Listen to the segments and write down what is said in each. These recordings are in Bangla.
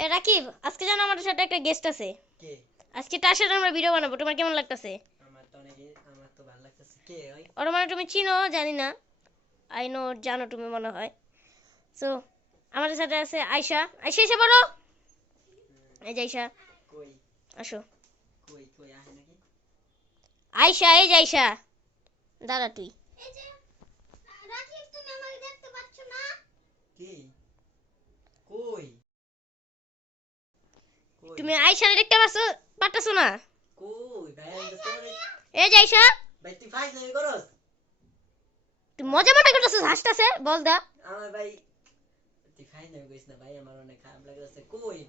এ রাকিব আজকে জানো আমাদের সাথে একটা গেস্ট আছে। কে? আজকে তার সাথে আমরা ভিডিও বানাবো। তোমার কেমন লাগতেছে? আমার তো অনেকে আমার তো ভালো লাগতেছে। কে ওই? ওর মানে তুমি চিনো? জানি না। আই নো জানো তুমি মনে হয়। সো আমাদের সাথে আছে আয়শা। আয়শা এসে বলো এই যে আয়শা। কই? আসো। কই কই আহে নাকি? আয়শা এই যে আয়শা। দাঁড়া তুই। কি কই কই তুমি আয়শারে দেখতে পাচ্ছ না? কই? ভাই আমি বুঝতে পারি এই যে আয়শা ভাই তুই ফাইজ নাই করস তুই মজা মজা করতেছো হাসতেছে বল দা। আমার ভাই তুই ফাইজ নাই কইস না ভাই আমার অনেক খারাপ লাগতেছে কই?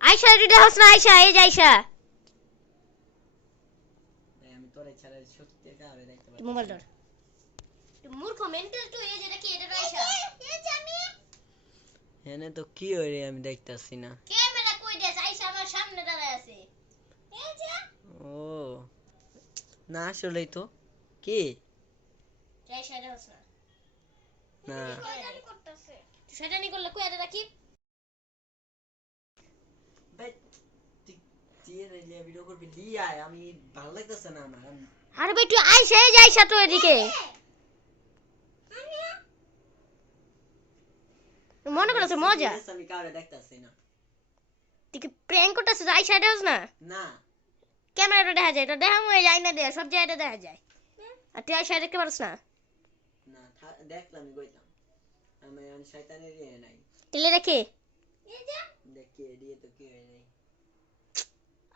আয়শা দেখছ না আয়শা এই যে আয়শা ভাই আমি তোরে ছাড়া সত্যি দেখতে পাচ্ছি মোবাইল ধর। মূর্খ মেন্টাল তুই এই যে দেখি এটা আয়শা এনে তো কি হই রে আমি দেখতাছি না কই দেছ আয়শা আমার সামনে দাঁড়ায় আছে এই যে ও না আসলেই তো। কি? না। করলে কই এটা রাখি ভাই তুই দিয়ে ভিডিও করবি? লিয়ায় আমি ভালো লাগতেছে না আমার। আরে ভাই তুই আয়শা এই তো এদিকে মনে করছে মজা। আমি কাউরে দেখতাছি না। তুই কি প্র্যাঙ্ক করতেছিস? আয়শা দেখছ না না। ক্যামেরাটা দেখা যায় এটা দেখা মনে যায় না দেয়া সব জায়গাটা দেখা যায়। আর তুই আয়শা দেখতে পারছ না? না দেখলাম আমি কইতাম। আমি শয়তানের ইয়ে নাই। রেখে দেখি? এদিকে তো কি হয় নাই।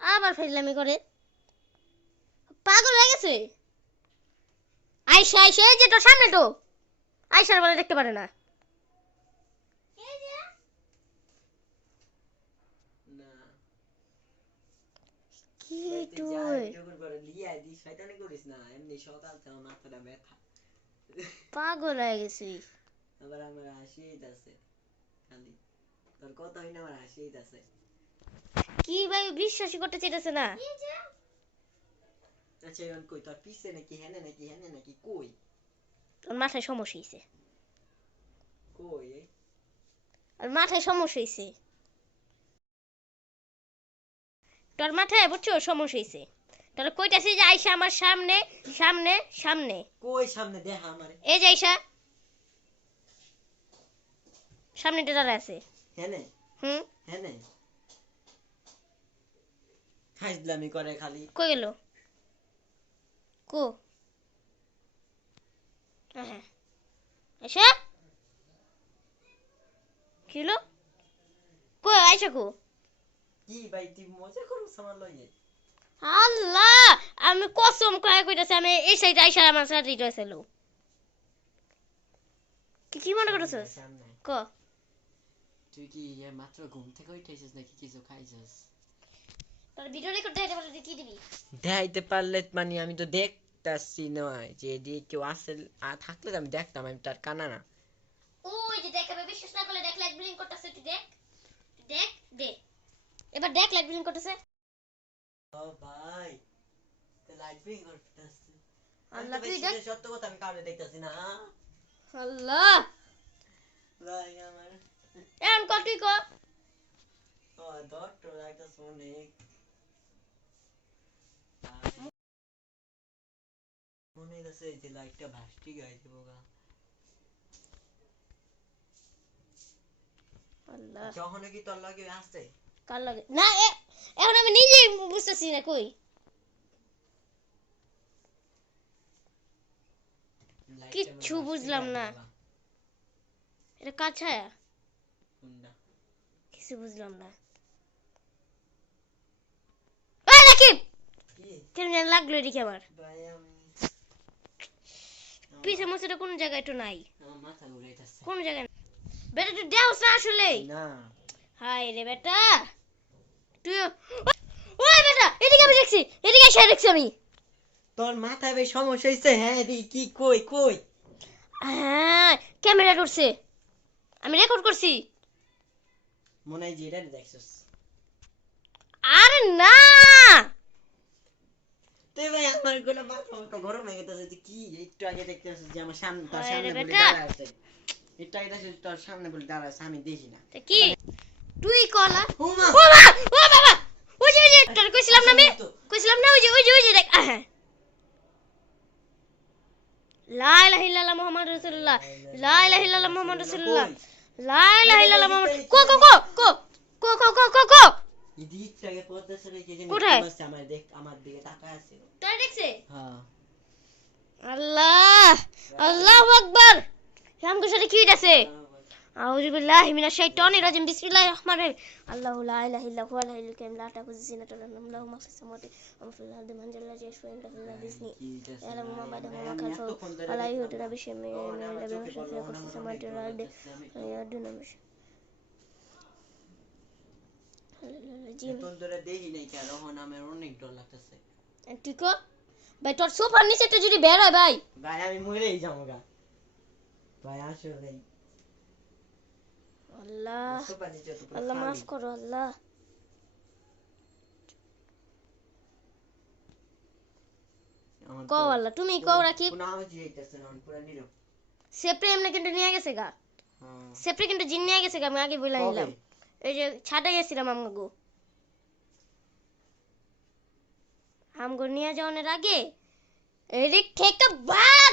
আবার ফেললামি করে। পাগল হয়ে গেছে? আয়শা আয়শা এই যে তোর সামনে তো। আয়শার বলে দেখতে পারে না কি ভাই, তুই যা তুই ভিডিও করবি ওরে লিয়ায় দি শয়তানি করিস না এমনি সকাল থেকে মাথাটা ব্যথা পাগল হয়ে গেছিস আবার আমার হাসিই আছে খালি তোর কথা হইনা আমার হাসিই আছে কি ভাই বিশ্বাসই করতে চাইতেছে না আচ্ছা এখন কই তোর পিছে নাকি হেনে নাকি হেনে নাকি কই ওর মাথায় সমস্যা হয়েছে কই এই? ওর মাথায় সমস্যা হয়েছে তোর মাথায় বুঝছ সমস্যা হয়েছে তোর কইতাছি যে আইসা আমার সামনে সামনে সামনে। কই সামনে? দেখা আমারে। এই যে আইসা। সামনেটা দাঁড়ায় আছে। হেনে? হুম? হেনে? খাইজলামি করে খালি। কই গেল? কো? হ্যাঁ আইসা? কি হলো? কই আইসা কো? কি ভাই তুই মজা করছ আমার লইয়ে আল্লাহ আমি কসম করে কইতাছি আমি এই সাইড আইসা আমার সাথে রয়েছিল কি কি মনে ক। তুই কি এ মাত্র ঘুম থেকে উঠেছিস নাকি কিছু খাইছিস? তোর ভিডিও রেকর্ড দেখাতে পারলে কি দিবি? দেখাইতে পারলে মানে আমি তো দেখতাছি নয় যে এদিকে কেউ আসে আ- থাকলে আমি দেখতাম আমি তার কানা না। ওই যে দেখাবে বিশ্বাস না করলে দেখ লাইট ব্লিং করতেছে তুই দেখ। দেখ দে। এবার দেখ লাইট ব্লিং করতেছে। ভাই লাইট আল্লাহ, তুই দেখ। সত্য কথা আমি কাউকে দেখতাছি না আল্লাহ! ভাই আমার। এখন কর তুই ও ডক্টর একটা অনেক মনে হইতাছে যে লাইটটা ভাসটি গাইতে বোগা আল্লাহ। যখন কি তোর লাগে আসছে কার লাগে না এখন আমি নিজেই বুঝতেছি না কই? কিচ্ছু বুঝলাম না। এটা কার ছায়া? কিছু বুঝলাম না। লাগল এদিকে আমার। পিছে মুছেটা কোন জায়গায় একটু নাই? কোন জায়গায় বেটা তুই দেওস না আসলে হাই রে বেটা! তুই ওই বেটা এদিকে আমি দেখছি এদিকে এসে দেখছি আমি। তোর মাথায় ভাই সমস্যা হয়েছে হ্যাঁ দি কি কই কই? হ্যাঁ ক্যামেরা করছে আমি রেকর্ড করছি। মনে হয় যে এটা দেখছিস। আরে না! তুই ভাই আমারগুলো মাথা মাথা গরম হয়ে গেছে যে কি একটু আগে যে আমার সামনে তোর সামনে বলে দাঁড়া আছে। একটু আগে দেখছিস তোর সামনে বলে দাঁড়া আছে আমি দেখি না। কি? তুই কলা ও মা ও মা ও বাবা ওই যে ওই যে তোর কইছিলাম না আমি কইছিলাম না ওই যে ওই যে ওই যে দেখ আহ লা ইলাহা ইল্লাল্লাহ মুহাম্মাদুর রাসূলুল্লাহ। লা ইলাহা ইল্লাল্লাহ মুহাম্মাদুর রাসূলুল্লাহ। লা ইলাহা ইল্লাল্লাহ মুহাম্মাদ কো কো কো কো কো কো কো কো কো। ইদিকটাকে পদ্মা সেরে কে জানি কোথায়? আমার দেখ আমার দিকে তাকায় আছে। তোর দেখছে? হ্যাঁ। আল্লাহ আল্লাহু আকবার। কি আছে আউযুবিল্লাহি মিনাশ শাইতানির রাজিম বিসমিল্লাহির রহমানির আল্লাহু লা ইলাহা ইল্লা হুয়াল হাইয়ুল কাইয়ুম লা তাকুযু সিনাতুন ওয়া লা নাওম লাহু যদি বের ভাই ভাই আমি মরেই যাব গা ভাই আসো আল্লাহ আল্লাহ মাফ করো আল্লাহ। কও আল্লাহ তুমি কও রাখি। সেপ্রে এমনি কিন্তু নিয়ে গেছে গা। হ্যাঁ। সেপ্রে কিন্তু জিন নিয়ে গেছে গা আমি আগে বলে নিলাম। এই যে ছাদে গেছিলাম আমগো আমগো নিয়ে যাওয়ার আগে এদিক থেকে ভাগ